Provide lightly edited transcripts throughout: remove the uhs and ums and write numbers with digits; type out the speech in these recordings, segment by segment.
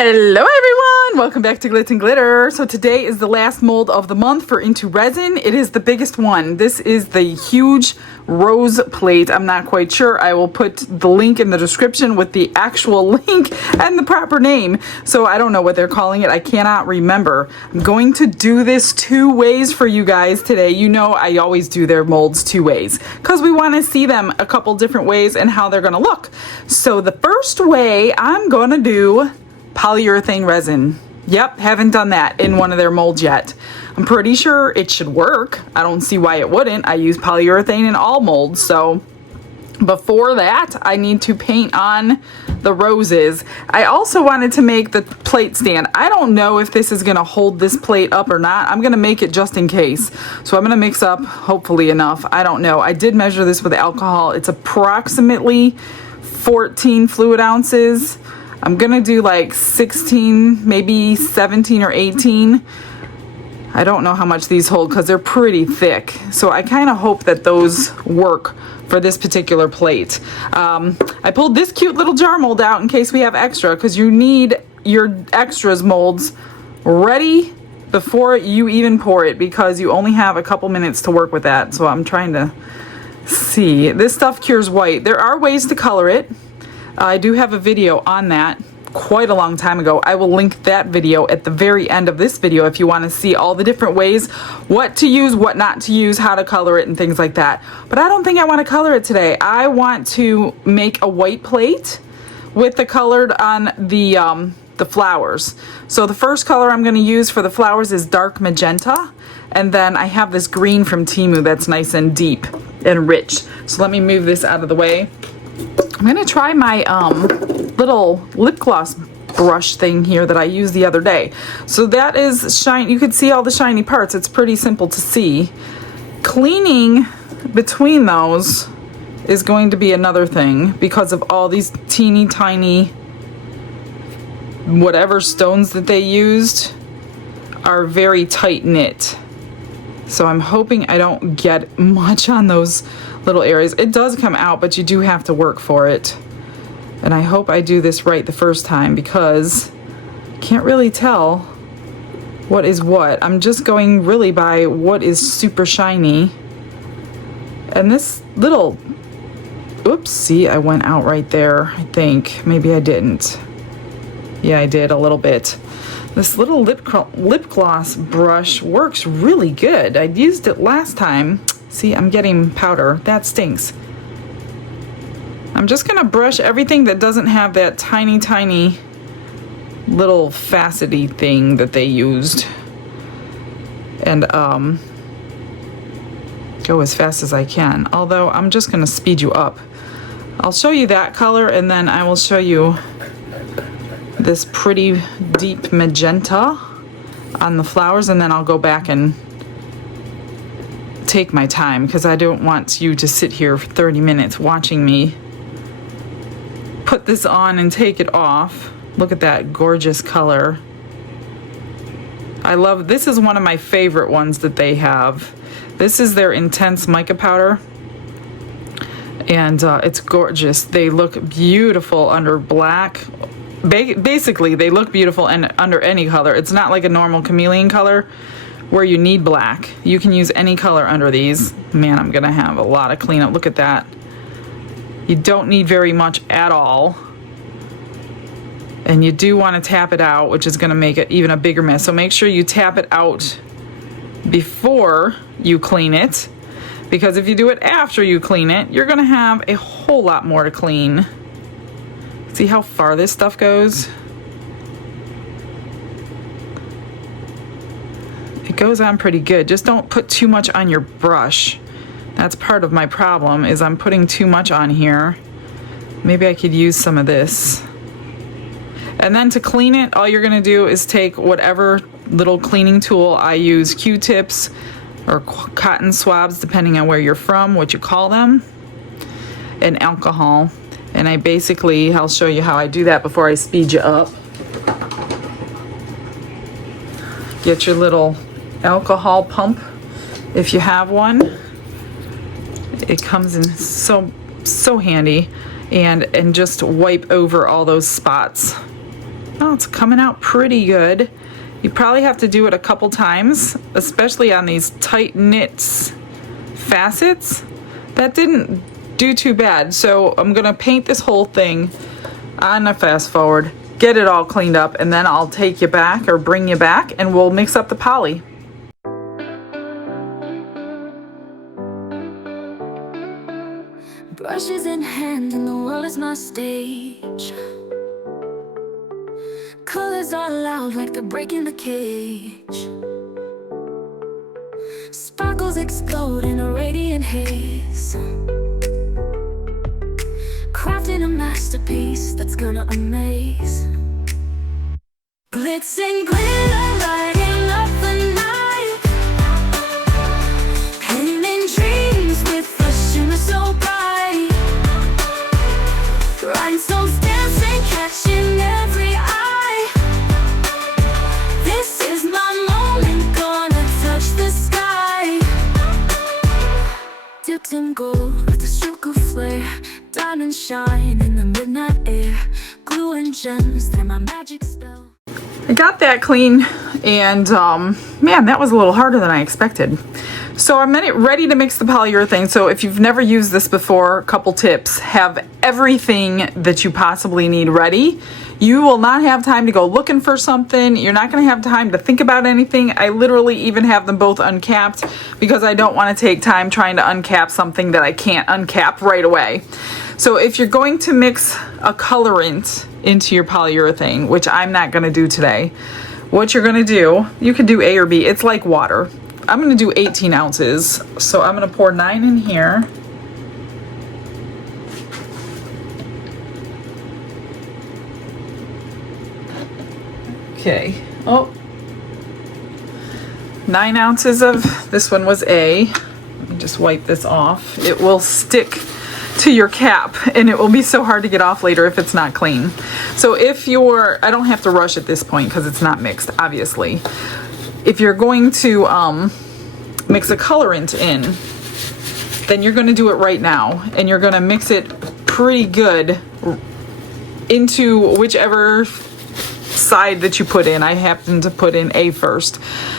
Hello everyone, welcome back to Glitz and Glitter. So today is the last mold of the month for Into Resin. It is the biggest one. This is the huge rose plate. I'm not quite sure. I will put the link in the description with the actual link and the proper name. So I don't know what they're calling it. I cannot remember. I'm going to do this 2 ways for you guys today. You know I always do their molds 2 ways because we want to see them a couple different ways and how they're going to look. So the first way I'm going to do polyurethane resin. Yep, haven't done that in one of their molds yet. I'm pretty sure it should work. I don't see why it wouldn't. I use polyurethane in all molds, so before that, I need to paint on the roses. I also wanted to make the plate stand. I don't know if this is gonna hold this plate up or not. I'm gonna make it just in case. So I'm gonna mix up, hopefully enough. I don't know. I did measure this with alcohol. It's approximately 14 fluid ounces. I'm gonna do like 16, maybe 17 or 18. I don't know how much these hold because they're pretty thick. So I kind of hope that those work for this particular plate. I pulled this cute little jar mold out in case we have extra, because you need your extras molds ready before you even pour it, because you only have a couple minutes to work with that. So I'm trying to see. This stuff cures white. There are ways to color it. I do have a video on that quite a long time ago. I will link that video at the very end of this video if you want to see all the different ways, what to use, what not to use, how to color it, and things like that. But I don't think I want to color it today. I want to make a white plate with the colored on the flowers. So the first color I'm going to use for the flowers is dark magenta, and then I have this green from Temu that's nice and deep and rich. So let me move this out of the way. I'm gonna try my little lip gloss brush thing here that I used the other day. So that is shine. You can see all the shiny parts. It's pretty simple to see. Cleaning between those is going to be another thing because of all these teeny tiny whatever stones that they used are very tight knit. So I'm hoping I don't get much on those little areas. It does come out, but you do have to work for it. And I hope I do this right the first time, because I can't really tell what is what. I'm just going really by what is super shiny. And this little, oops, see, I went out right there, I think. Maybe I didn't. Yeah, I did a little bit. This little lip gloss brush works really good. I used it last time. See, I'm getting powder. That stinks. I'm just gonna brush everything that doesn't have that tiny, tiny little facety thing that they used. And go as fast as I can. Although I'm just gonna speed you up. I'll show you that color, and then I will show you this pretty deep magenta on the flowers, and then I'll go back and take my time, because I don't want you to sit here for 30 minutes watching me put this on and take it off. Look at that gorgeous color. I love, this is one of my favorite ones that they have. This is their intense mica powder, and it's gorgeous. They look beautiful under black. Basically, they look beautiful and under any color. It's not like a normal chameleon color where you need black. You can use any color under these. Man, I'm gonna have a lot of cleanup. Look at that. You don't need very much at all. And you do want to tap it out, which is gonna make it even a bigger mess. So make sure you tap it out before you clean it, because if you do it after you clean it, you're gonna have a whole lot more to clean. See how far this stuff goes? It goes on pretty good. Just don't put too much on your brush. That's part of my problem, is I'm putting too much on here. Maybe I could use some of this. And then to clean it, all you're gonna do is take whatever little cleaning tool. I use Q-tips or cotton swabs, depending on where you're from, what you call them, and alcohol. And I basically, I'll show you how I do that before I speed you up. Get your little alcohol pump if you have one. It comes in so handy, and just wipe over all those spots. Oh, it's coming out pretty good. You probably have to do it a couple times, especially on these tight knits facets. That didn't do too bad. So I'm gonna paint this whole thing on a fast forward, get it all cleaned up, and then I'll take you back or bring you back and we'll mix up the poly. Brushes in hand and the world is my stage. Colors are loud like they're breaking the cage. Sparkles explode in a radiant haze. Crafting a masterpiece that's gonna amaze. Glitz and glitter lighting up the night. Painting dreams with a shimmer so bright. Rhinestones dancing, catching every eye. This is my moment, gonna touch the sky. Dipped in gold with a stroke of flare. Diamonds shine in the midnight air. Glue and gems, they're my magic spell. I got that clean, and man, that was a little harder than I expected. So I'm ready to mix the polyurethane. So if you've never used this before, a couple tips: have everything that you possibly need ready. You will not have time to go looking for something. You're not going to have time to think about anything. I literally even have them both uncapped because I don't want to take time trying to uncap something that I can't uncap right away. So if you're going to mix a colorant into your polyurethane, which I'm not going to do today, what you're going to do, you can do A or B. It's like water. I'm going to do 18 ounces. So I'm going to pour 9 in here. Okay. Oh. 9 ounces of, this one was A. Let me just wipe this off. It will stick to your cap and it will be so hard to get off later if it's not clean. So if you're, I don't have to rush at this point because it's not mixed, obviously. If you're going to mix a colorant in, then you're going to do it right now, and you're going to mix it pretty good into whichever side that you put in. I happen to put in A first.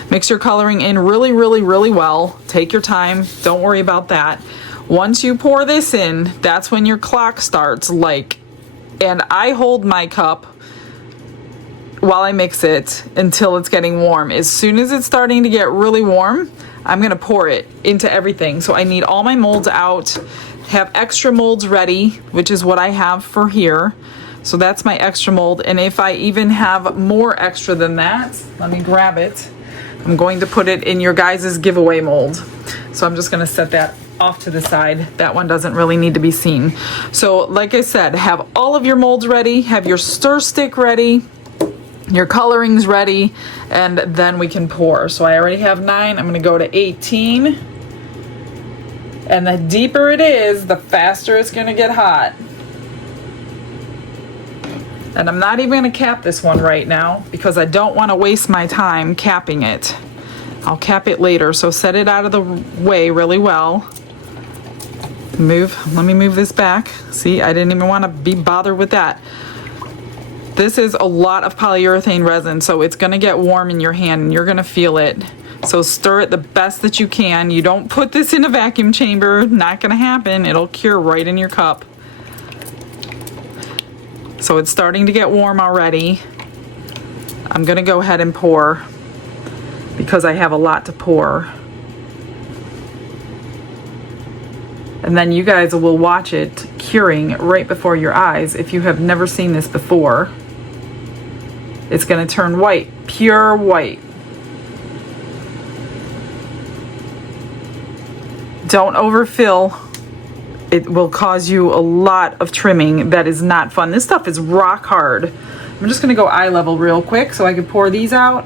Mix your coloring in really, really, really well. Take your time. Don't worry about that. Once you pour this in, that's when your clock starts, and I hold my cup while I mix it until it's getting warm. As soon as it's starting to get really warm, I'm gonna pour it into everything. So I need all my molds out, have extra molds ready, which is what I have for here. So that's my extra mold. And if I even have more extra than that, let me grab it. I'm going to put it in your guys' giveaway mold. So I'm just gonna set that off to the side. That one doesn't really need to be seen. So like I said, have all of your molds ready, have your stir stick ready, your colorings ready, and then we can pour. So I already have 9. I'm gonna go to 18. And the deeper it is, the faster it's gonna get hot. And I'm not even gonna cap this one right now because I don't wanna waste my time capping it. I'll cap it later, so set it out of the way really well. Let me move this back. See, I didn't even want to be bothered with that. This is a lot of polyurethane resin, so it's gonna get warm in your hand and you're gonna feel it. So stir it the best that you can. You don't put this in a vacuum chamber, not gonna happen. It'll cure right in your cup. So it's starting to get warm already. I'm gonna go ahead and pour because I have a lot to pour. And then you guys will watch it curing right before your eyes. If you have never seen this before, it's gonna turn white, pure white. Don't overfill. It will cause you a lot of trimming that is not fun. This stuff is rock hard. I'm just gonna go eye level real quick so I can pour these out.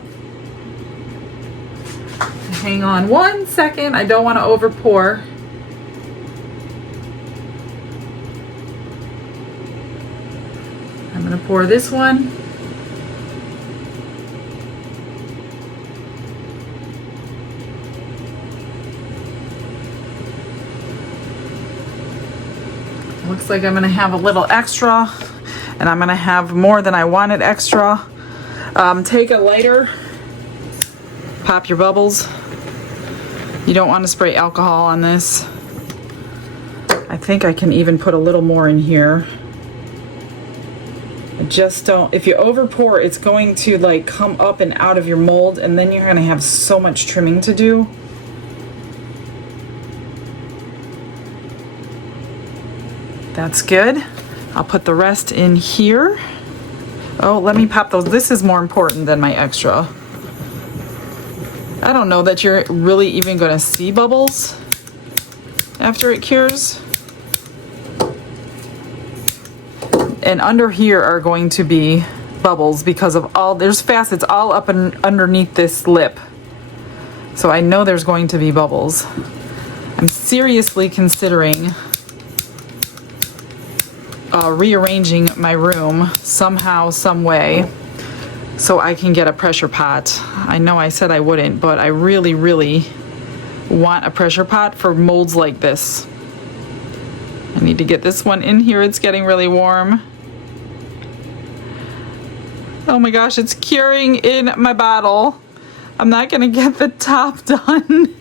Hang on 1 second, I don't wanna over pour. I'm gonna pour this one. Looks like I'm gonna have a little extra. and I'm gonna have more than I wanted extra. Take a lighter, pop your bubbles. You don't want to spray alcohol on this. I think I can even put a little more in here. Just don't, if you over pour, it's going to like come up and out of your mold, and then you're going to have so much trimming to do. That's good. I'll put the rest in here. Oh, let me pop those. This is more important than my extra. I don't know that you're really even going to see bubbles after it cures. And under here are going to be bubbles because of all, there's facets all up and underneath this lip. So I know there's going to be bubbles. I'm seriously considering rearranging my room somehow, some way, so I can get a pressure pot. I know I said I wouldn't, but I really, really want a pressure pot for molds like this. I need to get this one in here. It's getting really warm. Oh my gosh, it's curing in my bottle. I'm not gonna get the top done.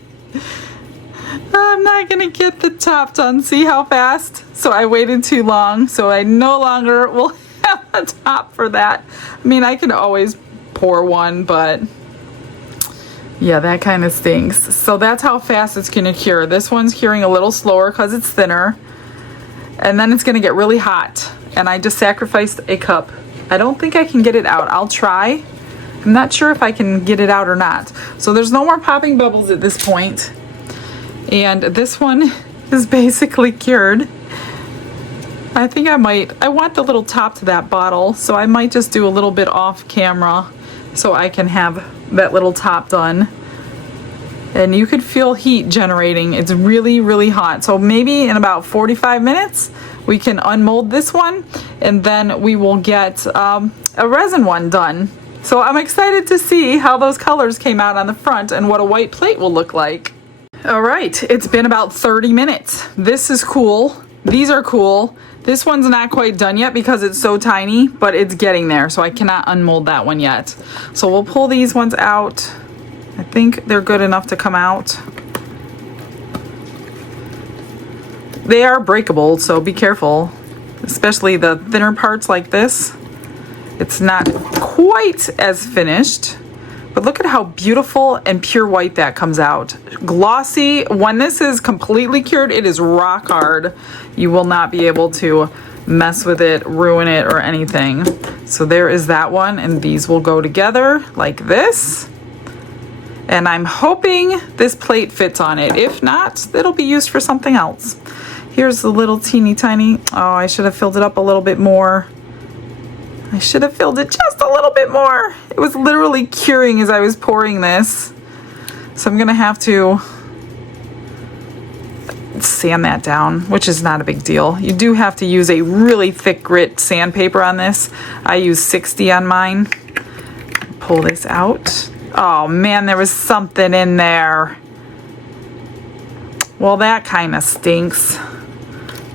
I'm not gonna get the top done. See how fast? So I waited too long, so I no longer will have a top for that. I mean, I can always pour one, but yeah, that kind of stinks. So that's how fast it's gonna cure. This one's curing a little slower because it's thinner, and then it's gonna get really hot. And I just sacrificed a cup. I don't think I can get it out. I'll try. I'm not sure if I can get it out or not. So there's no more popping bubbles at this point. And this one is basically cured. I think I want the little top to that bottle, so I might just do a little bit off camera so I can have that little top done. And you could feel heat generating. It's really, really hot. So maybe in about 45 minutes, we can unmold this one, and then we will get a resin one done. So I'm excited to see how those colors came out on the front and what a white plate will look like. All right, it's been about 30 minutes. This is cool. These are cool. This one's not quite done yet because it's so tiny, but it's getting there, so I cannot unmold that one yet. So we'll pull these ones out. I think they're good enough to come out. They are breakable, so be careful, especially the thinner parts like this. It's not quite as finished, but look at how beautiful and pure white that comes out. Glossy. When this is completely cured, it is rock hard. You will not be able to mess with it, ruin it, or anything. So there is that one, and these will go together like this. And I'm hoping this plate fits on it. If not, it'll be used for something else. Here's the little teeny tiny. Oh, I should have filled it up a little bit more. I should have filled it just a little bit more. It was literally curing as I was pouring this. So I'm gonna have to sand that down, which is not a big deal. You do have to use a really thick grit sandpaper on this. I use 60 on mine. Pull this out. Oh man, there was something in there. Well, that kind of stinks.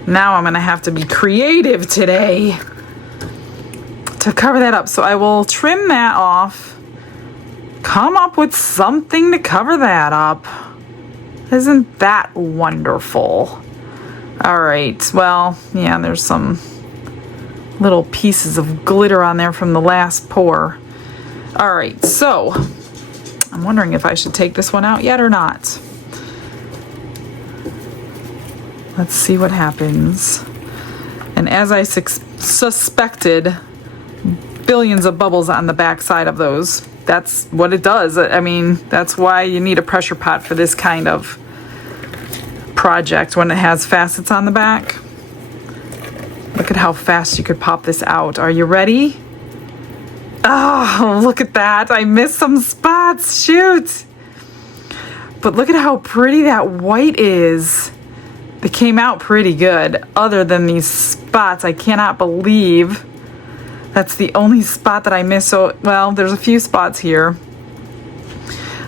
Now I'm gonna have to be creative today to cover that up. So I will trim that off, come up with something to cover that up. Isn't that wonderful? All right, well, yeah, there's some little pieces of glitter on there from the last pour. All right, so I'm wondering if I should take this one out yet or not. Let's see what happens. And as I suspected, billions of bubbles on the back side of those. That's what it does. I mean, that's why you need a pressure pot for this kind of project when it has facets on the back. Look at how fast you could pop this out. Are you ready? Oh, look at that. I missed some spots. Shoot. But look at how pretty that white is. They came out pretty good, other than these spots. I cannot believe that's the only spot that I missed. So, well, there's a few spots here.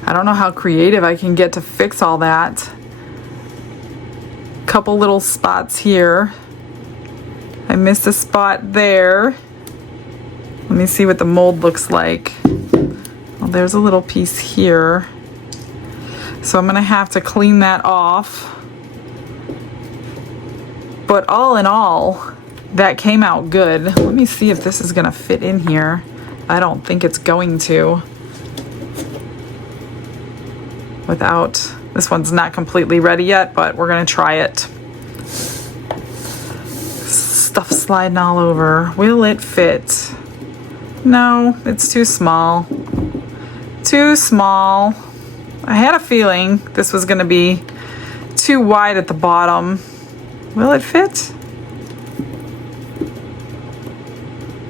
I don't know how creative I can get to fix all that. Couple little spots here. I missed a spot there. Let me see what the mold looks like. Well, there's a little piece here. So I'm gonna have to clean that off. But all in all, that came out good. Let me see if this is gonna fit in here. I don't think it's going to. Without, this one's not completely ready yet, but we're gonna try it. Stuff sliding all over. Will it fit? No, it's too small. Too small. I had a feeling this was gonna be too wide at the bottom. Will it fit?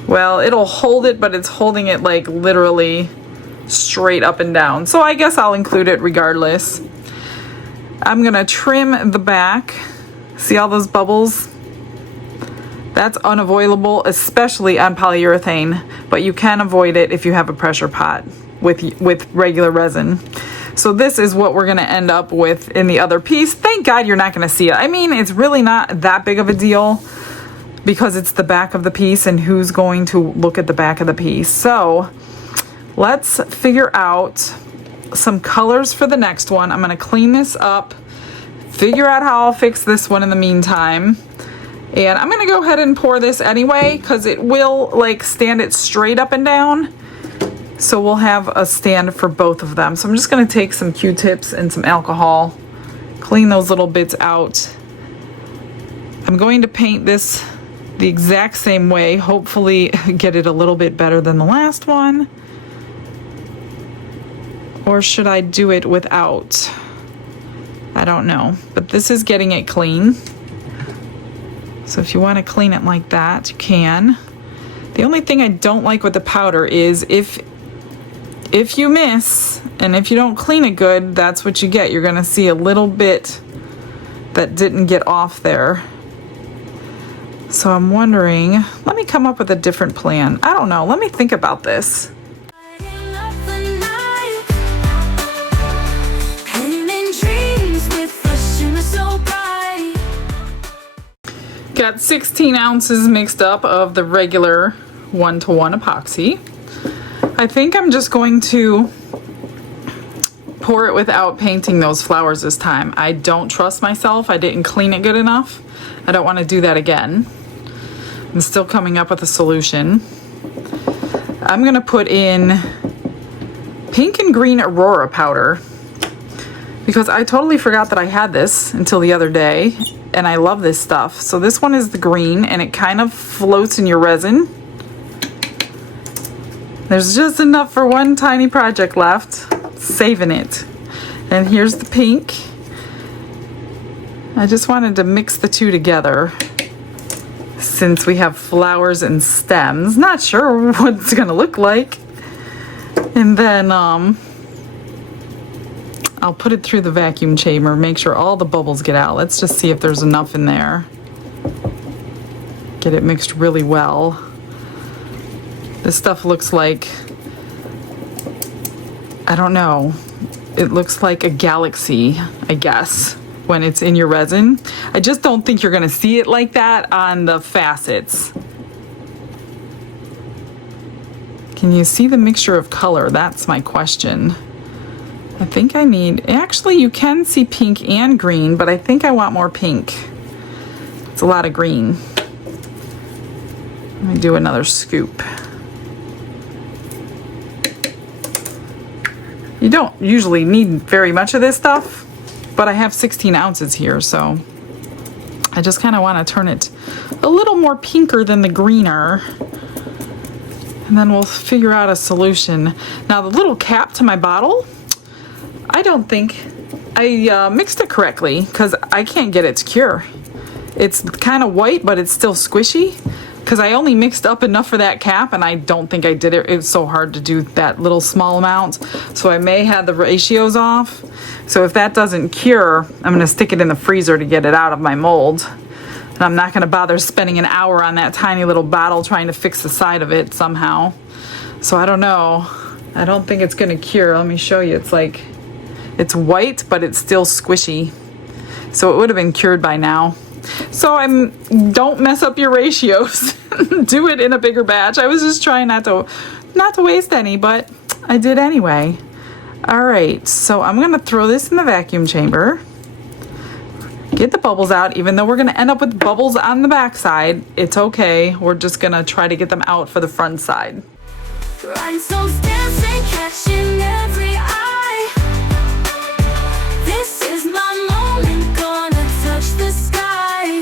Well, it'll hold it, but it's holding it like literally straight up and down. So I guess I'll include it regardless. I'm gonna trim the back. See all those bubbles? That's unavoidable, especially on polyurethane, but you can avoid it if you have a pressure pot with regular resin. So this is what we're gonna end up with in the other piece. Thank God you're not gonna see it. I mean, it's really not that big of a deal because it's the back of the piece, and who's going to look at the back of the piece? So let's figure out some colors for the next one. I'm gonna clean this up, figure out how I'll fix this one in the meantime. And I'm gonna go ahead and pour this anyway because it will like stand it straight up and down. So we'll have a stand for both of them. So I'm just gonna take some Q-tips and some alcohol, clean those little bits out. I'm going to paint this the exact same way, hopefully get it a little bit better than the last one. Or should I do it without? I don't know, but this is getting it clean. So if you want to clean it like that, you can. The only thing I don't like with the powder is if you miss and if you don't clean it good, that's what you get. You're gonna see a little bit that didn't get off there. So I'm wondering, let me come up with a different plan. I don't know, let me think about this. Got 16 ounces mixed up of the regular 1-to-1 epoxy. I think I'm just going to pour it without painting those flowers this time. I don't trust myself. I didn't clean it good enough. I don't want to do that again. I'm still coming up with a solution. I'm gonna put in pink and green Aurora powder because I totally forgot that I had this until the other day. And I love this stuff. So this one is the green and it kind of floats in your resin. There's just enough for one tiny project left. Saving it. And here's the pink. I just wanted to mix the two together since we have flowers and stems. Not sure what it's gonna look like. And then I'll put it through the vacuum chamber, make sure all the bubbles get out. Let's just see if there's enough in there. Get it mixed really well. This stuff looks like, I don't know, it looks like a galaxy, I guess, when it's in your resin. I just don't think you're gonna see it like that on the facets. Can you see the mixture of color? That's my question. I think I need, actually you can see pink and green, but I think I want more pink. It's a lot of green. Let me do another scoop. You don't usually need very much of this stuff, but I have 16 ounces here, so I just kind of want to turn it a little more pinker than the greener. And then we'll figure out a solution. Now the little cap to my bottle, I don't think I mixed it correctly because I can't get it to cure. It's kind of white, but it's still squishy because I only mixed up enough for that cap and I don't think I did it. It was so hard to do that little small amount. So I may have the ratios off. So if that doesn't cure, I'm gonna stick it in the freezer to get it out of my mold. And I'm not gonna bother spending an hour on that tiny little bottle trying to fix the side of it somehow. So I don't know. I don't think it's gonna cure. Let me show you. It's like, it's white, but it's still squishy. So it would have been cured by now. So don't mess up your ratios. Do it in a bigger batch. I was just trying not to waste any, but I did anyway. All right, so I'm gonna throw this in the vacuum chamber. Get the bubbles out, even though we're gonna end up with bubbles on the back side. It's okay, we're just gonna try to get them out for the front side. Rhinestones dancing, catching every eye. This is my moment, gonna touch the sky.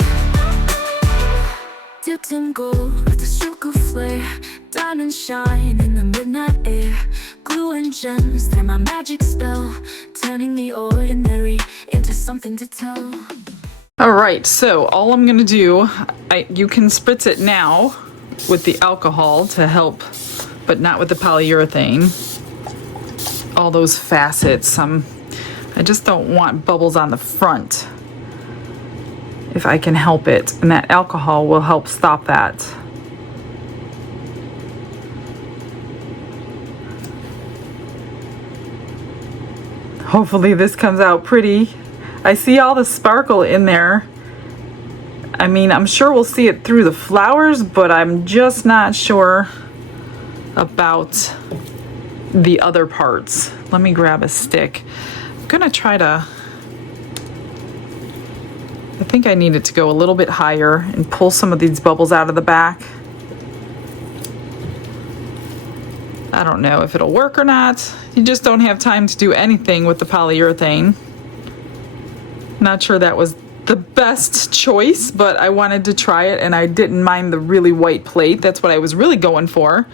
Dipped in gold with a stroke of flare, diamond shine in the midnight air. Glue and gems, they're my magic spell, turning the ordinary into something to tell. All right, so all I'm gonna do, you can spritz it now with the alcohol to help, but not with the polyurethane. All those facets, I just don't want bubbles on the front if I can help it, and that alcohol will help stop that. Hopefully this comes out pretty. I see all the sparkle in there. I mean, I'm sure we'll see it through the flowers, but I'm just not sure about the other parts. Let me grab a stick. I'm gonna try to, I think I need it to go a little bit higher and pull some of these bubbles out of the back. I don't know if it'll work or not. You just don't have time to do anything with the polyurethane. Not sure that was the best choice, but I wanted to try it, and I didn't mind the really white plate. That's what I was really going for.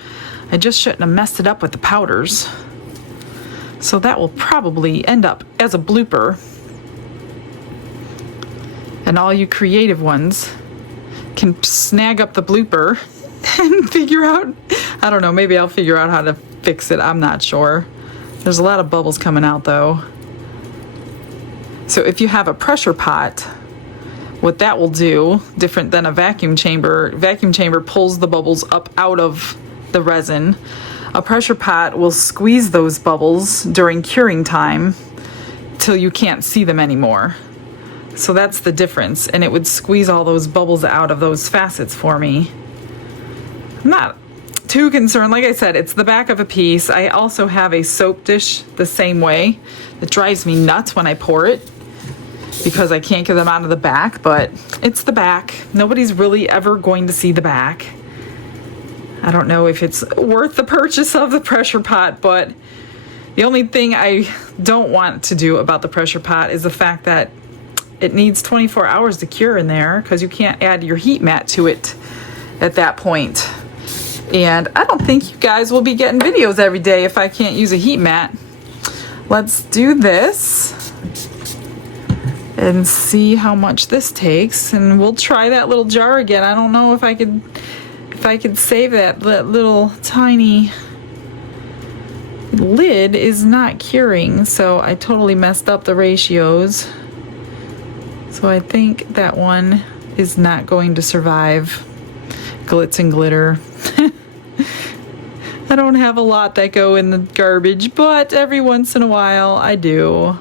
I just shouldn't have messed it up with the powders. So that will probably end up as a blooper. And all you creative ones can snag up the blooper and figure out, I don't know, maybe I'll figure out how to fix it. I'm not sure. There's a lot of bubbles coming out though. So if you have a pressure pot, what that will do, different than a vacuum chamber pulls the bubbles up out of the resin. A pressure pot will squeeze those bubbles during curing time till you can't see them anymore. So that's the difference, and it would squeeze all those bubbles out of those facets for me. I'm not too concerned. Like I said, it's the back of a piece. I also have a soap dish the same way. It drives me nuts when I pour it because I can't get them out of the back, but it's the back. Nobody's really ever going to see the back. I don't know if it's worth the purchase of the pressure pot, but the only thing I don't want to do about the pressure pot is the fact that it needs 24 hours to cure in there because you can't add your heat mat to it at that point. And I don't think you guys will be getting videos every day if I can't use a heat mat. Let's do this and see how much this takes, and we'll try that little jar again. I don't know if I could save that little tiny lid is not curing, so I totally messed up the ratios. So I think that one is not going to survive glitz and glitter. I don't have a lot that go in the garbage, but every once in a while I do.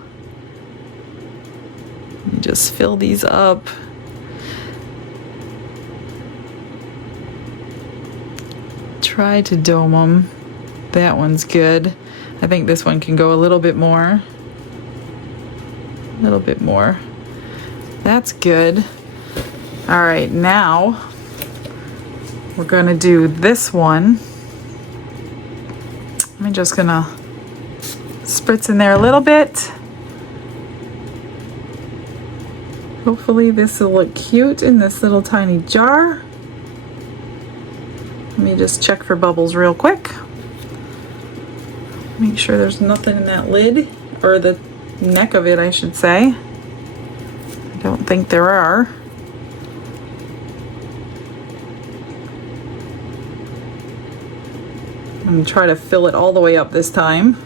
You just fill these up. Try to dome them. That one's good. I think this one can go a little bit more. A little bit more. That's good. All right, now we're gonna do this one. I'm just gonna spritz in there a little bit. Hopefully this will look cute in this little tiny jar. Let me just check for bubbles real quick. Make sure there's nothing in that lid, or the neck of it, I should say. I don't think there are. I'm gonna try to fill it all the way up this time.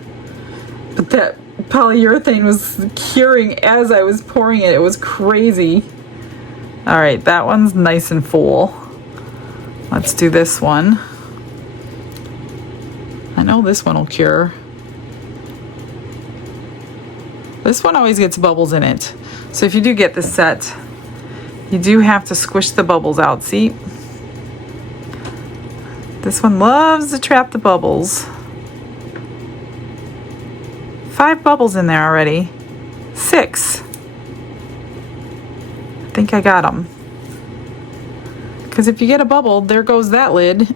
But that polyurethane was curing as I was pouring it. It was crazy. All right, that one's nice and full. Let's do this one. I know this one will cure. This one always gets bubbles in it. So if you do get this set, You do have to squish the bubbles out, see? This one loves to trap the bubbles. 5 bubbles in there already. 6. I think I got them. Because if you get a bubble, there goes that lid.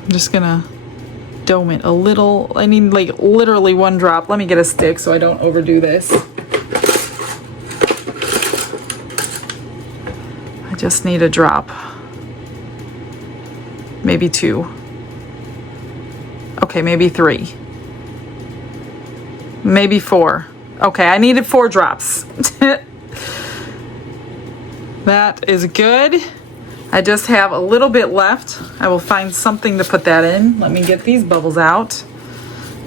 I'm just gonna dome it a little. I need like literally 1 drop. Let me get a stick so I don't overdo this. I just need a drop. Maybe 2. Okay, maybe 3. Maybe 4. Okay, I needed 4 drops. That is good. I just have a little bit left. I will find something to put that in. Let me get these bubbles out.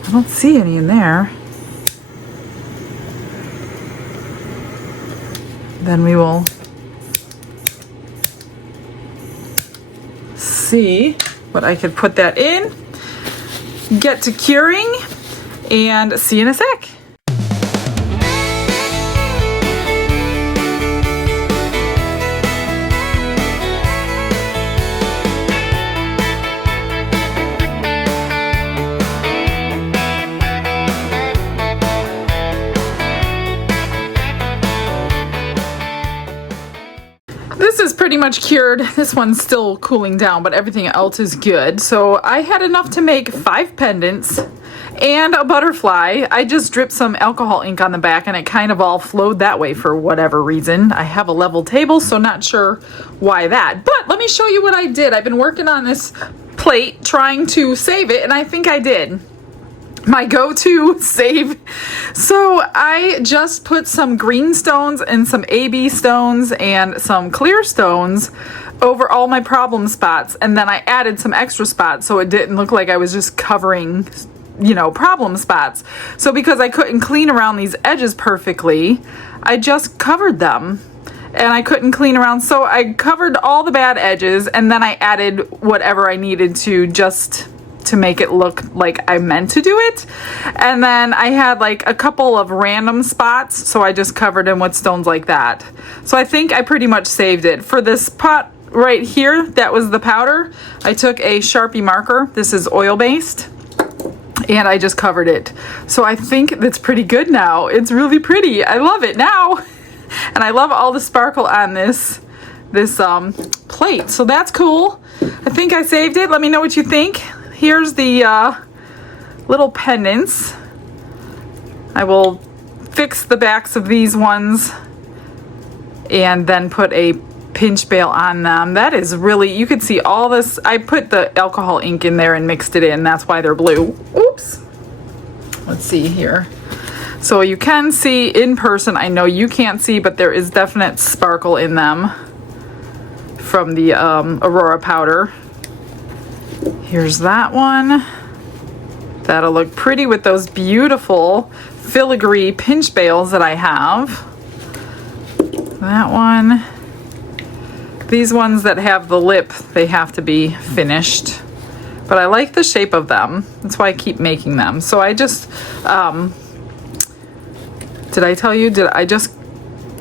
I don't see any in there. Then we will see what I could put that in, get to curing, and see you in a sec. This is pretty much cured. This one's still cooling down, but everything else is good. So I had enough to make 5 pendants and a butterfly. I just dripped some alcohol ink on the back and it kind of all flowed that way for whatever reason. I have a level table, so not sure why that. But let me show you what I did. I've been working on this plate trying to save it, and I think I did. My go-to save. So I just put some green stones and some AB stones and some clear stones over all my problem spots, and then I added some extra spots so it didn't look like I was just covering, you know, problem spots. So because I couldn't clean around these edges perfectly, I just covered them. And I couldn't clean around, so I covered all the bad edges, and then I added whatever I needed to just to make it look like I meant to do it. And then I had like a couple of random spots, so I just covered them with stones like that. So I think I pretty much saved it. For this pot right here, that was the powder, I took a Sharpie marker. This is oil based, and I just covered it. So I think that's pretty good now. It's really pretty. I love it now. And I love all the sparkle on this plate. So that's cool. I think I saved it. Let me know what you think. Here's the little pendants. I will fix the backs of these ones and then put a pinch bail on them. That is really, you could see all this. I put the alcohol ink in there and mixed it in. That's why they're blue. Oops. Let's see here. So you can see in person. I know you can't see, but there is definite sparkle in them from the Aurora powder. Here's that one. That'll look pretty with those beautiful filigree pinch bails that I have. That one. These ones that have the lip, they have to be finished. But I like the shape of them. That's why I keep making them. So I just, did I tell you? Did I just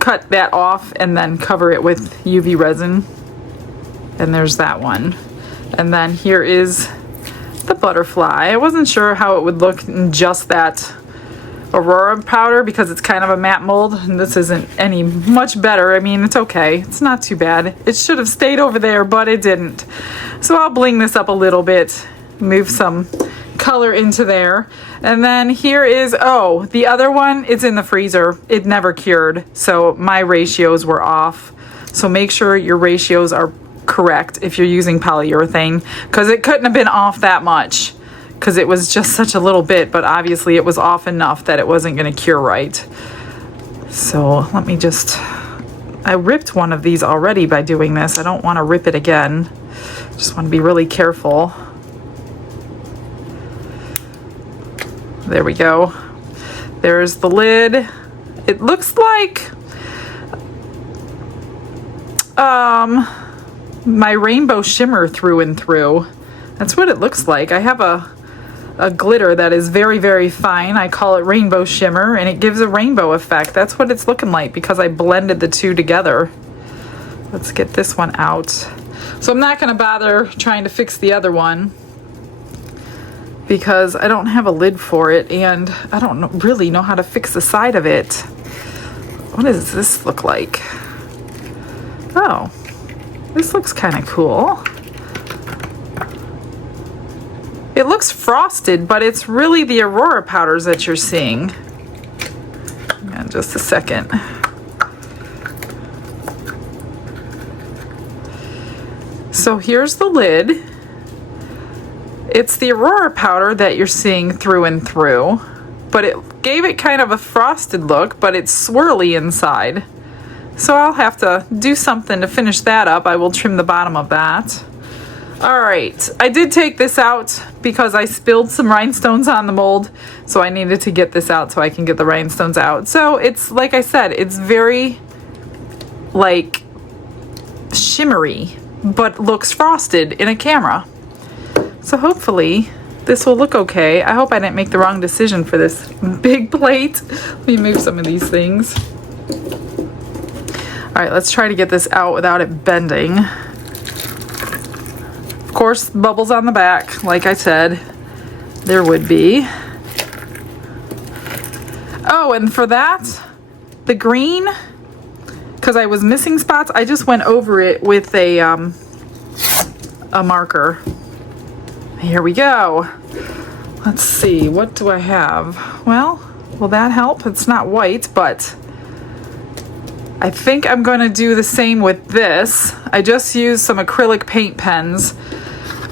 cut that off and then cover it with UV resin? And there's that one. And then here is the butterfly. I wasn't sure how it would look in just that Aurora powder because it's kind of a matte mold, and this isn't any much better. I mean, it's okay. It's not too bad. It should have stayed over there, but it didn't. So I'll bling this up a little bit, move some color into there. And then here is, oh, the other one, it's in the freezer. It never cured, so my ratios were off. So make sure your ratios are correct if you're using polyurethane, because it couldn't have been off that much because it was just such a little bit, but obviously it was off enough that it wasn't going to cure right. So let me just, I ripped one of these already by doing this. I don't want to rip it again. Just want to be really careful. There we go. There's the lid. It looks like my rainbow shimmer through and through. That's what it looks like. I have a glitter that is very, very fine. I call it rainbow shimmer, and it gives a rainbow effect. That's what it's looking like because I blended the two together. Let's get this one out. So I'm not going to bother trying to fix the other one because I don't have a lid for it, and I don't really know how to fix the side of it. What does this look like? Oh, this looks kind of cool. It looks frosted, but it's really the Aurora powders that you're seeing. Hang on just a second. So here's the lid. It's the Aurora powder that you're seeing through and through, but it gave it kind of a frosted look, but it's swirly inside. So I'll have to do something to finish that up. I will trim the bottom of that. All right, I did take this out because I spilled some rhinestones on the mold, so I needed to get this out so I can get the rhinestones out. So it's, like I said, it's very like shimmery, but looks frosted in a camera. So hopefully this will look okay. I hope I didn't make the wrong decision for this big plate. Let me move some of these things. All right, let's try to get this out without it bending. Of course, bubbles on the back, like I said, there would be. Oh, and for that, the green, because I was missing spots, I just went over it with a marker. Here we go. Let's see, what do I have? Well, will that help? It's not white, but I think I'm going to do the same with this. I just used some acrylic paint pens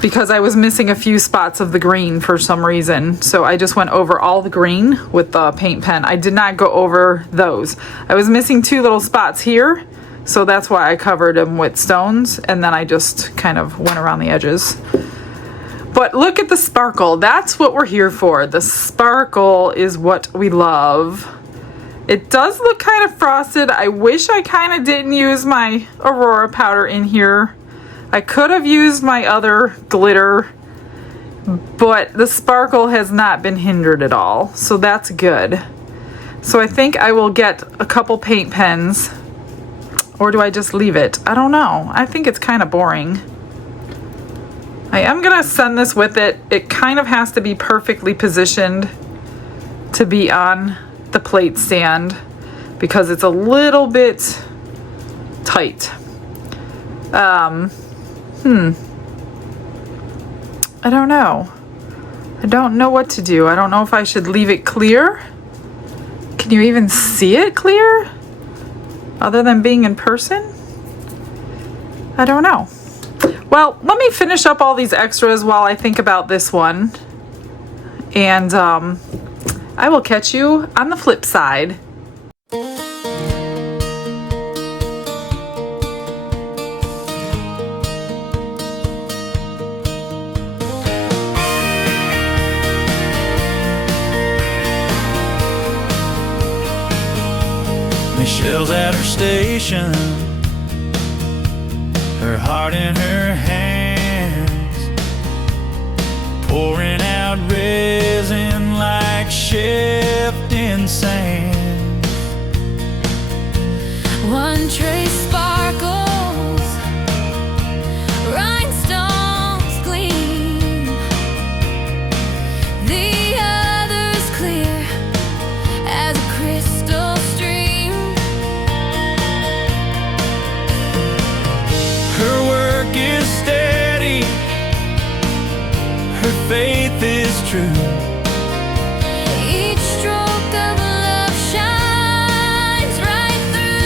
because I was missing a few spots of the green for some reason. So I just went over all the green with the paint pen. I did not go over those. I was missing two little spots here, so that's why I covered them with stones, and then I just kind of went around the edges. But look at the sparkle. That's what we're here for. The sparkle is what we love. It does look kind of frosted. I wish I kind of didn't use my Aurora powder in here. I could have used my other glitter, but the sparkle has not been hindered at all, so that's good. So I think I will get a couple paint pens, or do I just leave it? I don't know. I think it's kind of boring. I am gonna send this with it. It kind of has to be perfectly positioned to be on the plate stand because it's a little bit tight. I don't know. I don't know what to do. I don't know if I should leave it clear. Can you even see it clear? Other than being in person? I don't know. Well, let me finish up all these extras while I think about this one. And I will catch you on the flip side. Michelle's at her station, her heart in her hands, pouring out resin like shifting sand. One tray sparkles, rhinestones gleam, the other's clear as a crystal stream. Her work is steady, her faith is true. Each stroke of love shines right through.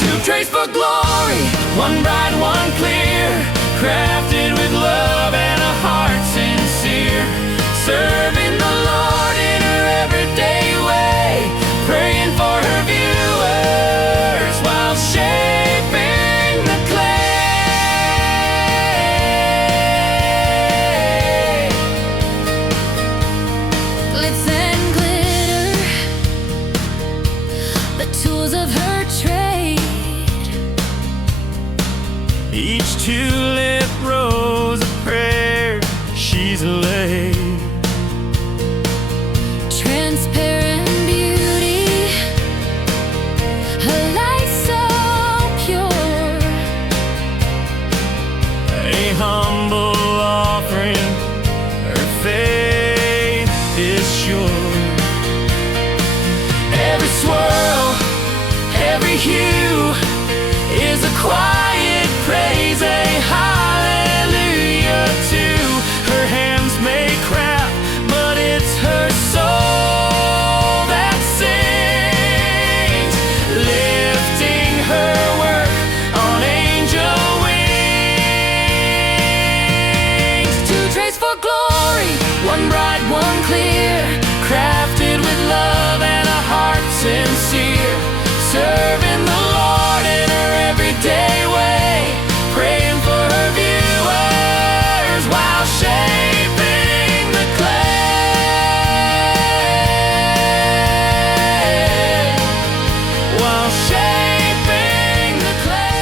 Two trays for glory, one bright, one clear, crafted with love and a heart sincere, serving the Lord in her everyday way, praying for her viewers while shaping the clay. Glitz and glitter, the tools of her trade, Tulip, rose, a prayer, she's a lady. Transparent beauty, her light so pure. A humble offering, her faith is sure. Every swirl, every hue is a quiet praise, a hallelujah to her hands may craft, but it's her soul that sings, lifting her work on angel wings. Two trays for glory, one bright, one clear, crafted with love and a heart sincere, serving the Lord in her everyday way, praying for her viewers while shaping the clay, while shaping the clay.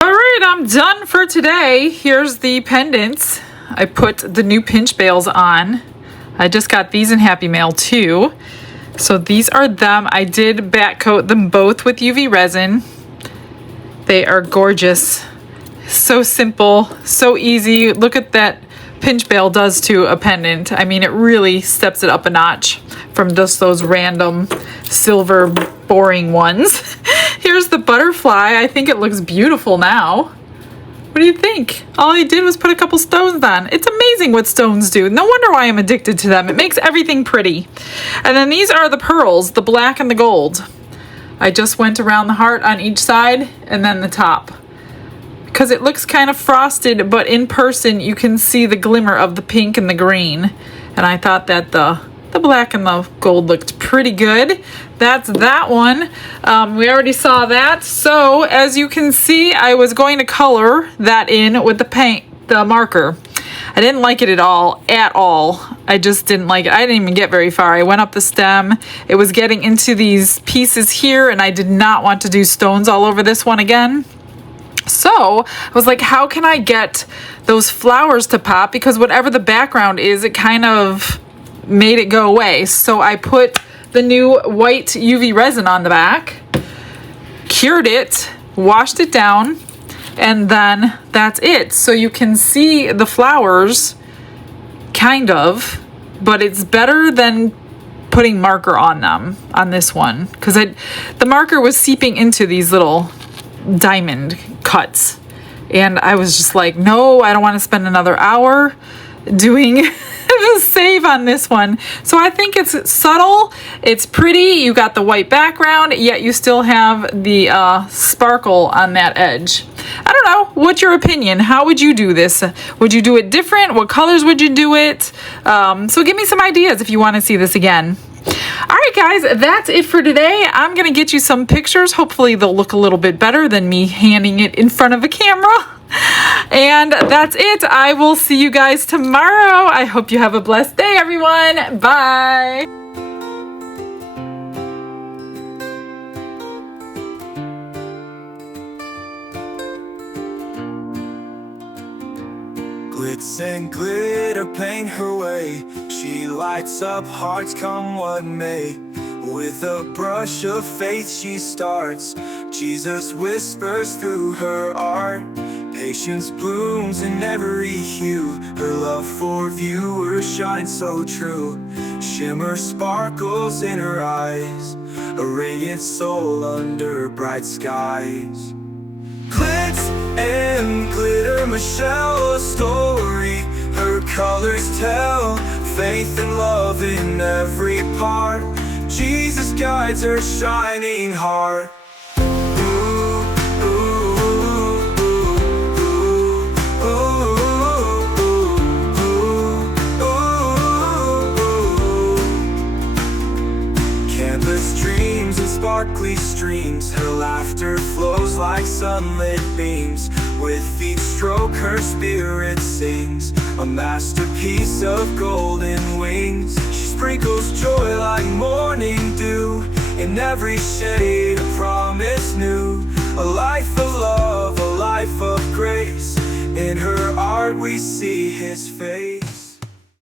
All right, I'm done for today. Here's the pendants. I put the new pinch bails on. I just got these in Happy Mail too. So these are them. I did back coat them both with UV resin. They are gorgeous. So simple, so easy. Look at that pinch bail does to a pendant. I mean, it really steps it up a notch from just those random silver boring ones. Here's the butterfly. I think it looks beautiful now. What do you think? All I did was put a couple stones on. It's amazing what stones do. No wonder why I'm addicted to them. It makes everything pretty. And then these are the pearls, the black and the gold. I just went around the heart on each side and then the top. Because it looks kind of frosted, but in person you can see the glimmer of the pink and the green. And I thought that the black and the gold looked pretty good. That's that one. We already saw that. So as you can see, I was going to color that in with the marker. I didn't like it at all. I just didn't like it. I didn't even get very far. I went up the stem. It was getting into these pieces here, and I did not want to do stones all over this one again. So I was like, how can I get those flowers to pop? Because whatever the background is, it kind of made it go away. So I put the new white UV resin on the back, cured it, washed it down, and then that's it. So you can see the flowers, kind of, but it's better than putting marker on them on this one, because the marker was seeping into these little diamond cuts, and I was just like, no, I don't want to spend another hour doing the save on this one. So I think it's subtle, it's pretty, you got the white background, yet you still have the sparkle on that edge. I don't know, what's your opinion? How would you do this? Would you do it different? What colors would you do it? So give me some ideas if you want to see this again. All right, guys, that's it for today. I'm going to get you some pictures. Hopefully they'll look a little bit better than me handing it in front of a camera. And that's it. I will see you guys tomorrow. I hope you have a blessed day, everyone. Bye. Glitz and glitter paint her way. She lights up hearts come what may. With a brush of faith she starts. Jesus whispers through her art. Patience blooms in every hue. Her love for viewers shines so true. Shimmer sparkles in her eyes. A radiant soul under bright skies. Glitz and glitter, Michelle, a story. Her colors tell faith and love in every part. Jesus guides her shining heart. Canvas dreams and sparkly streams. Her laughter flows like sunlit beams. With each stroke her spirit sings. A masterpiece of golden wings. She sprinkles joy like morning dew. In every shade a promise new. A life of love, a life of grace. In her art we see his face.